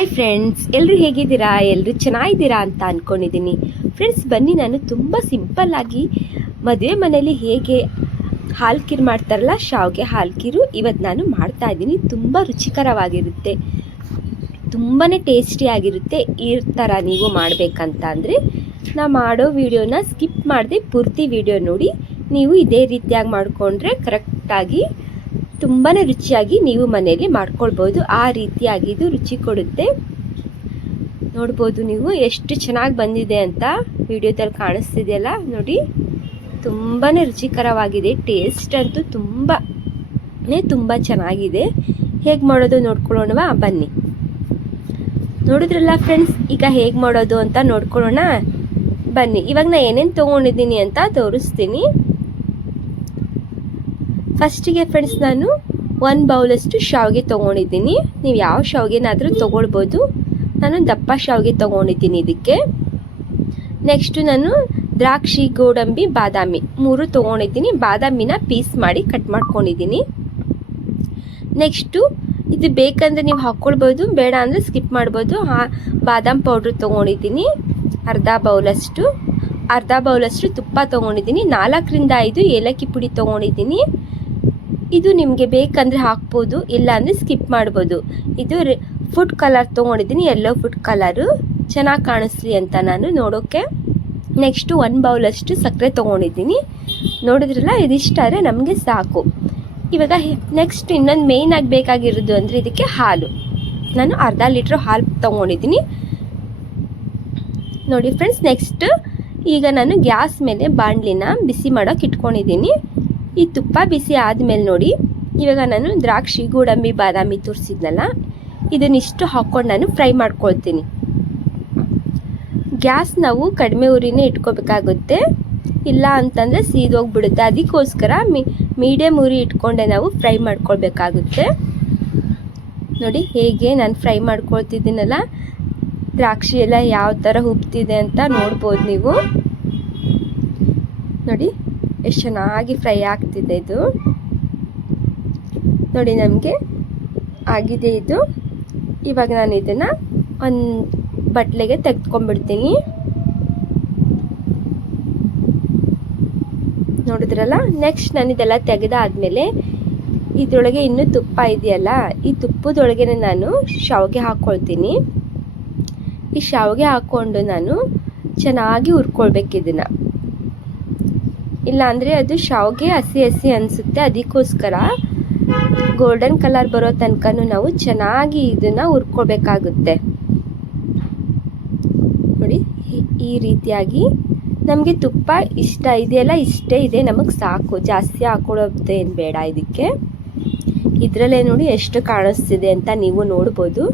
Hi friends, ಎಲ್ಲರೂ ಹೇಗಿದ್ದೀರಾ? ಎಲ್ಲರೂ ಚೆನ್ನಾಗಿದ್ದೀರಾ ಅಂತ ಅಂದ್ಕೊಂಡಿದ್ದೀನಿ. ಫ್ರೆಂಡ್ಸ್, ಬನ್ನಿ ನಾನು ತುಂಬ ಸಿಂಪಲ್ಲಾಗಿ ಮದುವೆ ಮನೆಯಲ್ಲಿ ಹೇಗೆ ಹಾಲ್ಕೀರು ಮಾಡ್ತಾರಲ್ಲ, ಶಾವಿಗೆ ಹಾಲ್ಕೀರು ಇವತ್ತು ನಾನು ಮಾಡ್ತಾಯಿದ್ದೀನಿ. ತುಂಬ ರುಚಿಕರವಾಗಿರುತ್ತೆ, ತುಂಬಾ ಟೇಸ್ಟಿಯಾಗಿರುತ್ತೆ. ಈ ಥರ ನೀವು ಮಾಡಬೇಕಂತ ಅಂದರೆ ನಾ ಮಾಡೋ ವಿಡಿಯೋನ ಸ್ಕಿಪ್ ಮಾಡದೆ ಪೂರ್ತಿ ವಿಡಿಯೋ ನೋಡಿ. ನೀವು ಇದೇ ರೀತಿಯಾಗಿ ಮಾಡಿಕೊಂಡ್ರೆ ಕರೆಕ್ಟಾಗಿ ತುಂಬಾ ರುಚಿಯಾಗಿ ನೀವು ಮನೆಯಲ್ಲಿ ಮಾಡ್ಕೊಳ್ಬೋದು. ಆ ರೀತಿಯಾಗಿ ಇದು ರುಚಿ ಕೊಡುತ್ತೆ. ನೋಡ್ಬೋದು ನೀವು ಎಷ್ಟು ಚೆನ್ನಾಗಿ ಬಂದಿದೆ ಅಂತ ವಿಡಿಯೋದಲ್ಲಿ ಕಾಣಿಸ್ತಿದೆಯಲ್ಲ ನೋಡಿ. ತುಂಬಾ ರುಚಿಕರವಾಗಿದೆ. ಟೇಸ್ಟ್ ಅಂತೂ ತುಂಬ ಚೆನ್ನಾಗಿದೆ. ಹೇಗೆ ಮಾಡೋದು ನೋಡ್ಕೊಳ್ಳೋಣವಾ? ಬನ್ನಿ. ನೋಡಿದ್ರಲ್ಲ ಫ್ರೆಂಡ್ಸ್, ಈಗ ಹೇಗೆ ಮಾಡೋದು ಅಂತ ನೋಡ್ಕೊಳ್ಳೋಣ ಬನ್ನಿ. ಇವಾಗ ನಾನು ಏನೇನು ತೊಗೊಂಡಿದ್ದೀನಿ ಅಂತ ತೋರಿಸ್ತೀನಿ. ಫಸ್ಟಿಗೆ ಫ್ರೆಂಡ್ಸ್, ನಾನು 1 ಬೌಲಷ್ಟು ಶಾವಿಗೆ ತೊಗೊಂಡಿದ್ದೀನಿ. ನೀವು ಯಾವ ಶಾವಿಗೆನಾದರೂ ತೊಗೊಳ್ಬೋದು. ನಾನು ದಪ್ಪ ಶಾವಿಗೆ ತೊಗೊಂಡಿದ್ದೀನಿ ಇದಕ್ಕೆ. ನೆಕ್ಸ್ಟು ನಾನು ದ್ರಾಕ್ಷಿ, ಗೋಡಂಬಿ, ಬಾದಾಮಿ 3 ತೊಗೊಂಡಿದ್ದೀನಿ. ಬಾದಾಮಿನ ಪೀಸ್ ಮಾಡಿ ಕಟ್ ಮಾಡ್ಕೊಂಡಿದ್ದೀನಿ. ನೆಕ್ಸ್ಟು ಇದು ಬೇಕಂದರೆ ನೀವು ಹಾಕ್ಕೊಳ್ಬೋದು, ಬೇಡ ಅಂದರೆ ಸ್ಕಿಪ್ ಮಾಡ್ಬೋದು. ಬಾದಾಮ್ ಪೌಡ್ರ್ ತೊಗೊಂಡಿದ್ದೀನಿ ಅರ್ಧ ಬೌಲಷ್ಟು ತುಪ್ಪ ತೊಗೊಂಡಿದ್ದೀನಿ. 4ರಿಂದ 5 ಏಲಕ್ಕಿ ಪುಡಿ ತೊಗೊಂಡಿದ್ದೀನಿ. ಇದು ನಿಮಗೆ ಬೇಕಂದರೆ ಹಾಕ್ಬೋದು, ಇಲ್ಲ ಅಂದರೆ ಸ್ಕಿಪ್ ಮಾಡ್ಬೋದು. ಇದು ಫುಡ್ ಕಲರ್ ತೊಗೊಂಡಿದ್ದೀನಿ, ಯೆಲ್ಲೋ ಫುಡ್ ಕಲರು, ಚೆನ್ನಾಗಿ ಕಾಣಿಸ್ಲಿ ಅಂತ ನಾನು ನೋಡೋಕ್ಕೆ. ನೆಕ್ಸ್ಟು 1 ಬೌಲಷ್ಟು ಸಕ್ಕರೆ ತೊಗೊಂಡಿದ್ದೀನಿ. ನೋಡಿದ್ರಲ್ಲ, ಇದಿಷ್ಟಾದರೆ ನಮಗೆ ಸಾಕು. ಇವಾಗ ನೆಕ್ಸ್ಟ್ ಇನ್ನೊಂದು ಮೇಯ್ನಾಗಿ ಬೇಕಾಗಿರೋದು ಅಂದರೆ ಇದಕ್ಕೆ ಹಾಲು. ನಾನು ಅರ್ಧ ಲೀಟ್ರ್ ಹಾಲು ತೊಗೊಂಡಿದ್ದೀನಿ ನೋಡಿ ಫ್ರೆಂಡ್ಸ್. ನೆಕ್ಸ್ಟ್ ಈಗ ನಾನು ಗ್ಯಾಸ್ ಮೇಲೆ ಬಾಣಲಿನ ಬಿಸಿ ಮಾಡೋಕೆ ಇಟ್ಕೊಂಡಿದ್ದೀನಿ. ಈ ತುಪ್ಪ ಬಿಸಿ ಆದಮೇಲೆ ನೋಡಿ, ಇವಾಗ ನಾನು ದ್ರಾಕ್ಷಿ, ಗೋಡಂಬಿ, ಬಾದಾಮಿ ತುರಿಸಿದ್ನಲ್ಲ, ಇದನ್ನಿಷ್ಟು ಹಾಕ್ಕೊಂಡು ನಾನು ಫ್ರೈ ಮಾಡ್ಕೊಳ್ತೀನಿ. ಗ್ಯಾಸ್ ನಾವು ಕಡಿಮೆ ಉರಿನೇ ಇಟ್ಕೋಬೇಕಾಗುತ್ತೆ, ಇಲ್ಲ ಅಂತಂದರೆ ಸೀದೋಗ್ಬಿಡುತ್ತೆ. ಅದಕ್ಕೋಸ್ಕರ ಮೀಡಿಯಮ್ ಉರಿ ಇಟ್ಕೊಂಡೆ ನಾವು ಫ್ರೈ ಮಾಡ್ಕೊಳ್ಬೇಕಾಗುತ್ತೆ. ನೋಡಿ ಹೇಗೆ ನಾನು ಫ್ರೈ ಮಾಡ್ಕೊಳ್ತಿದ್ದೀನಲ್ಲ, ದ್ರಾಕ್ಷಿ ಎಲ್ಲ ಯಾವ ಥರ ಉಬ್ತಿದೆ ಅಂತ ನೋಡ್ಬೋದು ನೀವು. ನೋಡಿ ಎಷ್ಟು ಚೆನ್ನಾಗಿ ಫ್ರೈ ಆಗ್ತಿದೆ ಇದು. ನೋಡಿ ನಮಗೆ ಆಗಿದೆ ಇದು. ಇವಾಗ ನಾನು ಇದನ್ನು ಒಂದು ಬಟ್ಲಿಗೆ ತೆಗೆದುಕೊಂಡ್ಬಿಡ್ತೀನಿ. ನೋಡಿದ್ರಲ್ಲ, ನೆಕ್ಸ್ಟ್ ನಾನು ಇದೆಲ್ಲ ತೆಗೆದಾದ್ಮೇಲೆ ಇದರೊಳಗೆ ಇನ್ನೂ ತುಪ್ಪ ಇದೆಯಲ್ಲ, ಈ ತುಪ್ಪದೊಳಗೆ ನಾನು ಶಾವಿಗೆ ಹಾಕ್ಕೊಳ್ತೀನಿ. ಈ ಶಾವಿಗೆ ಹಾಕ್ಕೊಂಡು ನಾನು ಚೆನ್ನಾಗಿ ಹುರ್ಕೊಳ್ಬೇಕು ಇದನ್ನು, ಇಲ್ಲಾಂದರೆ ಅದು ಶಾವಿಗೆ ಹಸಿ ಅನಿಸುತ್ತೆ. ಅದಕ್ಕೋಸ್ಕರ ಗೋಲ್ಡನ್ ಕಲರ್ ಬರೋ ತನಕ ನಾವು ಚೆನ್ನಾಗಿ ಇದನ್ನು ಹುರ್ಕೊಳ್ಬೇಕಾಗುತ್ತೆ. ನೋಡಿ ಈ ರೀತಿಯಾಗಿ. ನಮಗೆ ತುಪ್ಪ ಇಷ್ಟ ಇದೆಯಲ್ಲ, ಇಷ್ಟೇ ಇದೆ, ನಮಗೆ ಸಾಕು. ಜಾಸ್ತಿ ಹಾಕೊಳ್ಳೋದು ಏನು ಬೇಡ ಇದಕ್ಕೆ. ಇದರಲ್ಲೇ ನೋಡಿ ಎಷ್ಟು ಕಾಣಿಸ್ತಿದೆ ಅಂತ ನೀವು ನೋಡ್ಬೋದು.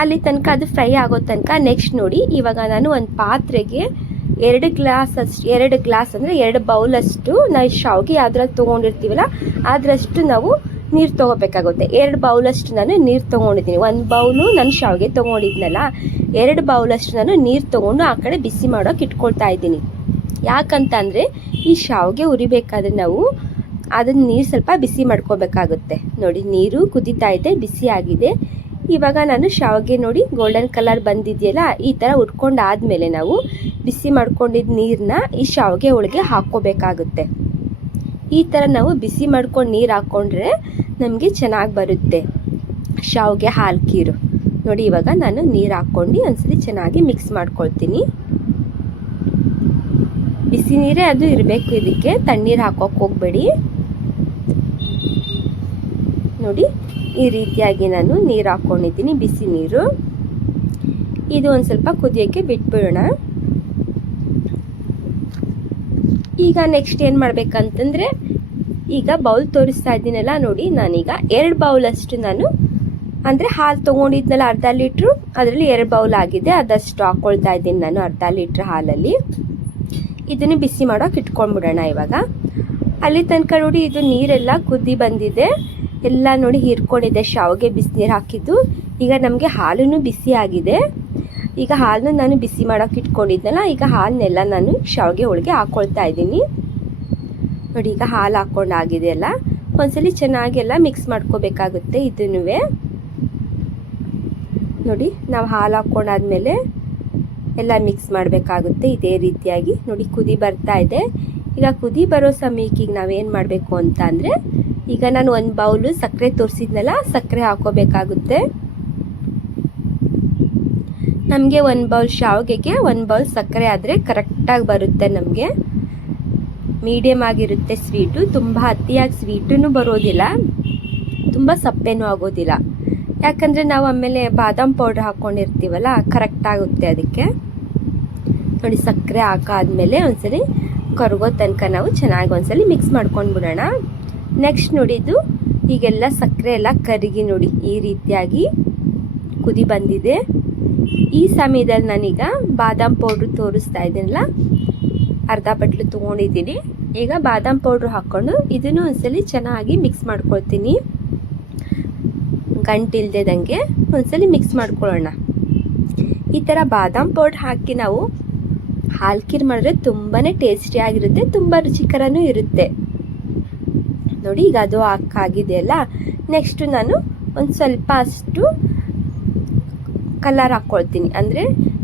ಅಲ್ಲಿ ತನಕ ಅದು ಫ್ರೈ ಆಗೋ ತನಕ ನೆಕ್ಸ್ಟ್ ನೋಡಿ, ಇವಾಗ ನಾನು ಒಂದು ಪಾತ್ರೆಗೆ 2 ಗ್ಲಾಸ್ ಅಂದರೆ 2 ಬೌಲಷ್ಟು ನಾವು ಶಾವಿಗೆ ಯಾವ್ದ್ರಲ್ಲಿ ತೊಗೊಂಡಿರ್ತೀವಲ್ಲ ಅದರಷ್ಟು ನಾವು ನೀರು ತೊಗೋಬೇಕಾಗುತ್ತೆ. 2 ಬೌಲಷ್ಟು ನಾನು ನೀರು ತೊಗೊಂಡಿದ್ದೀನಿ. 1 ಬೌಲು ನಾನು ಶಾವಿಗೆ ತೊಗೊಂಡಿದ್ನಲ್ಲ, 2 ಬೌಲಷ್ಟು ನಾನು ನೀರು ತೊಗೊಂಡು ಆ ಕಡೆ ಬಿಸಿ ಮಾಡೋಕೆ ಇಟ್ಕೊಳ್ತಾ ಇದ್ದೀನಿ. ಯಾಕಂತಂದರೆ ಈ ಶಾವಿಗೆ ಉರಿಬೇಕಾದ್ರೆ ನಾವು ಅದನ್ನು ನೀರು ಸ್ವಲ್ಪ ಬಿಸಿ ಮಾಡ್ಕೋಬೇಕಾಗುತ್ತೆ. ನೋಡಿ ನೀರು ಕುದೀತಾ ಇದೆ, ಬಿಸಿ ಆಗಿದೆ. ಇವಾಗ ನಾನು ಶಾವಿಗೆ ನೋಡಿ ಗೋಲ್ಡನ್ ಕಲರ್ ಬಂದಿದೆಯಲ್ಲ, ಈ ಥರ ಉಟ್ಕೊಂಡಾದ್ಮೇಲೆ ನಾವು ಬಿಸಿ ಮಾಡ್ಕೊಂಡಿದ್ದ ನೀರನ್ನ ಈ ಶಾವಿಗೆ ಒಳಗೆ ಹಾಕ್ಕೋಬೇಕಾಗುತ್ತೆ. ಈ ಥರ ನಾವು ಬಿಸಿ ಮಾಡ್ಕೊಂಡು ನೀರು ಹಾಕ್ಕೊಂಡ್ರೆ ನಮಗೆ ಚೆನ್ನಾಗಿ ಬರುತ್ತೆ ಶಾವಿಗೆ ಹಾಲ್ಕೀರು. ನೋಡಿ ಇವಾಗ ನಾನು ನೀರು ಹಾಕ್ಕೊಂಡು ಒಂದ್ಸಲಿ ಚೆನ್ನಾಗಿ ಮಿಕ್ಸ್ ಮಾಡ್ಕೊಳ್ತೀನಿ. ಬಿಸಿ ನೀರೇ ಅದು ಇರಬೇಕು, ಇದಕ್ಕೆ ತಣ್ಣೀರು ಹಾಕೋಕೆ ಹೋಗಬೇಡಿ. ನೋಡಿ ಈ ರೀತಿಯಾಗಿ ನಾನು ನೀರು ಹಾಕ್ಕೊಂಡಿದ್ದೀನಿ, ಬಿಸಿ ನೀರು. ಇದು ಒಂದು ಸ್ವಲ್ಪ ಕುದಿಯೋಕ್ಕೆ ಬಿಟ್ಬಿಡೋಣ. ಈಗ ನೆಕ್ಸ್ಟ್ ಏನು ಮಾಡಬೇಕಂತಂದರೆ, ಈಗ ಬೌಲ್ ತೋರಿಸ್ತಾ ಇದ್ದೀನಲ್ಲ ನೋಡಿ, ನಾನೀಗ 2 ಬೌಲಷ್ಟು ನಾನು ಅಂದರೆ ಹಾಲು ತೊಗೊಂಡಿದ್ನಲ್ಲ ಅರ್ಧ ಲೀಟ್ರು, ಅದರಲ್ಲಿ 2 ಬೌಲ್ ಆಗಿದೆ, ಅದಷ್ಟು ಹಾಕ್ಕೊಳ್ತಾ ಇದ್ದೀನಿ ನಾನು ಅರ್ಧ ಲೀಟ್ರ್ ಹಾಲಲ್ಲಿ. ಇದನ್ನು ಬಿಸಿ ಮಾಡೋಕೆ ಇಟ್ಕೊಂಡ್ಬಿಡೋಣ ಇವಾಗ. ಅಲ್ಲಿ ತನಕ ನೋಡಿ ಇದು ನೀರೆಲ್ಲ ಕುದಿ ಬಂದಿದೆ, ಎಲ್ಲ ನೋಡಿ ಹೀರ್ಕೊಂಡಿದೆ ಶಾವಿಗೆ ಬಿಸಿನೀರು ಹಾಕಿದ್ದು. ಈಗ ನಮಗೆ ಹಾಲೂ ಬಿಸಿ ಆಗಿದೆ. ಈಗ ಹಾಲನ್ನು ನಾನು ಬಿಸಿ ಮಾಡೋಕೆ ಇಟ್ಕೊಂಡಿದ್ನಲ್ಲ, ಈಗ ಹಾಲನ್ನೆಲ್ಲ ನಾನು ಶಾವಿಗೆ ಒಳಗೆ ಹಾಕ್ಕೊಳ್ತಾ ಇದ್ದೀನಿ. ನೋಡಿ ಈಗ ಹಾಲು ಹಾಕ್ಕೊಂಡಾಗಿದೆ ಅಲ್ಲ, ಒಂದ್ಸಲಿ ಚೆನ್ನಾಗೆಲ್ಲ ಮಿಕ್ಸ್ ಮಾಡ್ಕೋಬೇಕಾಗುತ್ತೆ. ಇದನ್ನೂ ನೋಡಿ ನಾವು ಹಾಲು ಹಾಕ್ಕೊಂಡಾದ್ಮೇಲೆ ಎಲ್ಲ ಮಿಕ್ಸ್ ಮಾಡಬೇಕಾಗುತ್ತೆ ಇದೇ ರೀತಿಯಾಗಿ. ನೋಡಿ ಕುದಿ ಬರ್ತಾ ಇದೆ. ಈಗ ಕುದಿ ಬರೋ ಸಮಯಕ್ಕೆ ಈಗ ನಾವೇನು ಮಾಡಬೇಕು ಅಂತ ಅಂದರೆ, ಈಗ ನಾನು ಒಂದು ಬೌಲು ಸಕ್ಕರೆ ತೋರಿಸಿದ್ನಲ್ಲ, ಸಕ್ಕರೆ ಹಾಕೋಬೇಕಾಗುತ್ತೆ. ನಮಗೆ ಒಂದು ಬೌಲ್ ಶಾವಿಗೆಗೆ ಒಂದು ಬೌಲ್ ಸಕ್ಕರೆ ಆದರೆ ಕರೆಕ್ಟಾಗಿ ಬರುತ್ತೆ. ನಮಗೆ ಮೀಡಿಯಮ್ ಆಗಿರುತ್ತೆ ಸ್ವೀಟು, ತುಂಬ ಅತಿಯಾಗಿ ಸ್ವೀಟೂ ಬರೋದಿಲ್ಲ, ತುಂಬ ಸಪ್ಪೆನೂ ಆಗೋದಿಲ್ಲ. ಯಾಕಂದರೆ ನಾವು ಆಮೇಲೆ ಬಾದಾಮ್ ಪೌಡ್ರ್ ಹಾಕ್ಕೊಂಡಿರ್ತೀವಲ್ಲ, ಕರೆಕ್ಟಾಗುತ್ತೆ ಅದಕ್ಕೆ. ನೋಡಿ ಸಕ್ಕರೆ ಹಾಕಾದ್ಮೇಲೆ ಒಂದ್ಸಲಿ ಕರಗೋ ತನಕ ನಾವು ಚೆನ್ನಾಗಿ ಒಂದ್ಸಲಿ ಮಿಕ್ಸ್ ಮಾಡ್ಕೊಂಡು ಬಿಡೋಣ. ನೆಕ್ಸ್ಟ್ ನೋಡಿದ್ದು ಈಗೆಲ್ಲ ಸಕ್ಕರೆ ಎಲ್ಲ ಕರಗಿ ನೋಡಿ ಈ ರೀತಿಯಾಗಿ ಕುದಿ ಬಂದಿದೆ. ಈ ಸಮಯದಲ್ಲಿ ನಾನೀಗ ಬಾದಾಮ್ ಪೌಡ್ರು ತೋರಿಸ್ತಾ ಇದ್ದೀನಲ್ಲ, ಅರ್ಧ ಬಟ್ಲು ತೊಗೊಂಡಿದ್ದೀನಿ. ಈಗ ಬಾದಾಮ್ ಪೌಡ್ರು ಹಾಕ್ಕೊಂಡು ಇದನ್ನು ಒಂದ್ಸಲಿ ಚೆನ್ನಾಗಿ ಮಿಕ್ಸ್ ಮಾಡ್ಕೊಳ್ತೀನಿ. ಗಂಟಿಲ್ದೇದಂಗೆ ಒಂದ್ಸಲಿ ಮಿಕ್ಸ್ ಮಾಡ್ಕೊಳ್ಳೋಣ. ಈ ಥರ ಬಾದಾಮ್ ಪೌಡ್ರ್ ಹಾಕಿ ನಾವು ಹಾಲು ಖೀರ್ ಮಾಡಿದ್ರೆ ತುಂಬಾ ಟೇಸ್ಟಿಯಾಗಿರುತ್ತೆ, ತುಂಬ ರುಚಿಕರನೂ ಇರುತ್ತೆ. ನೋಡಿ ಈಗ ಅದು ಹಾಕಾಗಿದೆಯಲ್ಲ. ನೆಕ್ಸ್ಟು ನಾನು ಒಂದು ಸ್ವಲ್ಪ ಅಷ್ಟು ಕಲರ್ ಹಾಕ್ಕೊಳ್ತೀನಿ, ಅಂದರೆ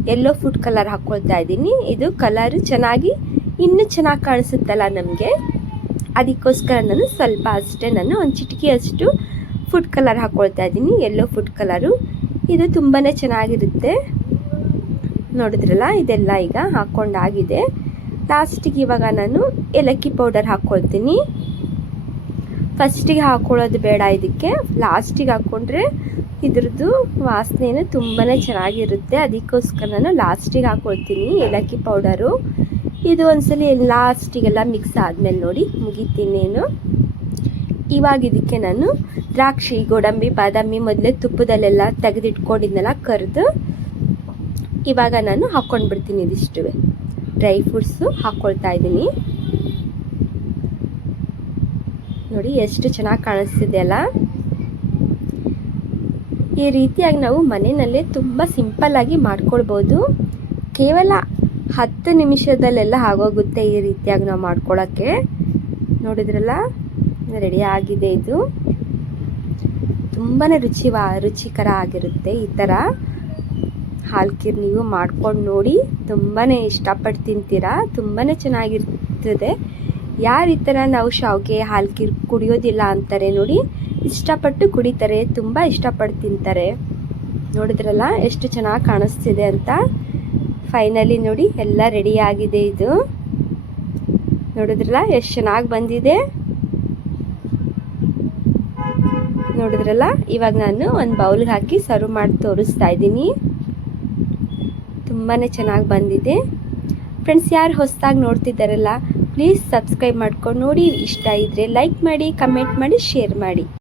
ಯೆಲ್ಲೋ ಫುಡ್ ಕಲರ್ ಹಾಕ್ಕೊಳ್ತಾ ಇದ್ದೀನಿ. ಇದು ಕಲರು ಚೆನ್ನಾಗಿ ಇನ್ನೂ ಚೆನ್ನಾಗಿ ಕಾಣಿಸುತ್ತಲ್ಲ ನಮಗೆ, ಅದಕ್ಕೋಸ್ಕರ ನಾನು ಸ್ವಲ್ಪ ಅಷ್ಟೇ ನಾನು ಒಂದು ಚಿಟಿಕೆಯಷ್ಟು ಫುಡ್ ಕಲರ್ ಹಾಕ್ಕೊಳ್ತಾ ಇದ್ದೀನಿ, ಯೆಲ್ಲೋ ಫುಡ್ ಕಲರು. ಇದು ತುಂಬಾ ಚೆನ್ನಾಗಿರುತ್ತೆ. ನೋಡಿದ್ರಲ್ಲ, ಇದೆಲ್ಲ ಈಗ ಹಾಕ್ಕೊಂಡಾಗಿದೆ. ಲಾಸ್ಟಿಗೆ ಇವಾಗ ನಾನು ಏಲಕ್ಕಿ ಪೌಡರ್ ಹಾಕ್ಕೊಳ್ತೀನಿ. ಫಸ್ಟಿಗೆ ಹಾಕ್ಕೊಳ್ಳೋದು ಬೇಡ, ಇದಕ್ಕೆ ಲಾಸ್ಟಿಗೆ ಹಾಕ್ಕೊಂಡ್ರೆ ಇದ್ರದ್ದು ವಾಸನೆನೂ ತುಂಬಾ ಚೆನ್ನಾಗಿರುತ್ತೆ. ಅದಕ್ಕೋಸ್ಕರ ನಾನು ಲಾಸ್ಟಿಗೆ ಹಾಕ್ಕೊಳ್ತೀನಿ ಏಲಕ್ಕಿ ಪೌಡರು. ಇದು ಒಂದ್ಸಲಿ ಲಾಸ್ಟಿಗೆಲ್ಲ ಮಿಕ್ಸ್ ಆದಮೇಲೆ ನೋಡಿ ಮುಗಿತೀನೇನು. ಇವಾಗ ಇದಕ್ಕೆ ನಾನು ದ್ರಾಕ್ಷಿ, ಗೋಡಂಬಿ, ಬಾದಾಮಿ ಮೊದಲೇ ತುಪ್ಪದಲ್ಲೆಲ್ಲ ತೆಗೆದಿಟ್ಕೊಂಡಿದ್ನೆಲ್ಲ ಕರೆದು ಇವಾಗ ನಾನು ಹಾಕ್ಕೊಂಡು ಬಿಡ್ತೀನಿ. ಇದಿಷ್ಟು ಡ್ರೈ ಫ್ರೂಟ್ಸು ಹಾಕ್ಕೊಳ್ತಾ ಇದ್ದೀನಿ. ನೋಡಿ ಎಷ್ಟು ಚೆನ್ನಾಗಿ ಕಾಣಿಸ್ತಿದೆ ಅಲ್ಲ. ಈ ರೀತಿಯಾಗಿ ನಾವು ಮನೆಯಲ್ಲೇ ತುಂಬ ಸಿಂಪಲ್ಲಾಗಿ ಮಾಡ್ಕೊಳ್ಬೋದು. ಕೇವಲ 10 ನಿಮಿಷದಲ್ಲೆಲ್ಲ ಆಗೋಗುತ್ತೆ ಈ ರೀತಿಯಾಗಿ ನಾವು ಮಾಡ್ಕೊಳ್ಳೋಕ್ಕೆ. ನೋಡಿದ್ರಲ್ಲ, ರೆಡಿ ಆಗಿದೆ. ಇದು ತುಂಬಾ ರುಚಿಕರ ಆಗಿರುತ್ತೆ. ಈ ಥರ ಹಾಲು ಖೀರ್ ನೀವು ಮಾಡ್ಕೊಂಡು ನೋಡಿ, ತುಂಬಾ ಇಷ್ಟಪಟ್ಟು ತಿಂತೀರಾ, ತುಂಬಾ ಚೆನ್ನಾಗಿರ್ತದೆ. ಯಾರು ಈ ಥರ ನಾವು ಶಾವಿಗೆ ಹಾಲು ಖೀರ್ ಕುಡಿಯೋದಿಲ್ಲ ಅಂತಾರೆ ನೋಡಿ, ಇಷ್ಟಪಟ್ಟು ಕುಡಿತಾರೆ, ತುಂಬ ಇಷ್ಟಪಟ್ಟು ತಿಂತಾರೆ. ನೋಡಿದ್ರಲ್ಲ ಎಷ್ಟು ಚೆನ್ನಾಗಿ ಕಾಣಿಸ್ತಿದೆ ಅಂತ. ಫೈನಲಿ ನೋಡಿ ಎಲ್ಲ ರೆಡಿ ಆಗಿದೆ. ಇದು ನೋಡಿದ್ರಲ್ಲ ಎಷ್ಟು ಚೆನ್ನಾಗಿ ಬಂದಿದೆ. ನೋಡಿದ್ರಲ್ಲ, ಇವಾಗ ನಾನು ಒಂದು ಬೌಲ್ಗೆ ಹಾಕಿ ಸರ್ವ್ ಮಾಡಿ ತೋರಿಸ್ತಾ ಇದ್ದೀನಿ. ತುಂಬಾ ಚೆನ್ನಾಗಿ ಬಂದಿದೆ. ಫ್ರೆಂಡ್ಸ್, ಯಾರು ಹೊಸದಾಗಿ ನೋಡ್ತಿದ್ದಾರಲ್ಲ, ಪ್ಲೀಸ್ ಸಬ್ಸ್ಕ್ರೈಬ್ ಮಾಡ್ಕೊಂಡು ನೋಡಿ. ಇಷ್ಟ ಇದ್ದರೆ ಲೈಕ್ ಮಾಡಿ, ಕಮೆಂಟ್ ಮಾಡಿ, ಶೇರ್ ಮಾಡಿ.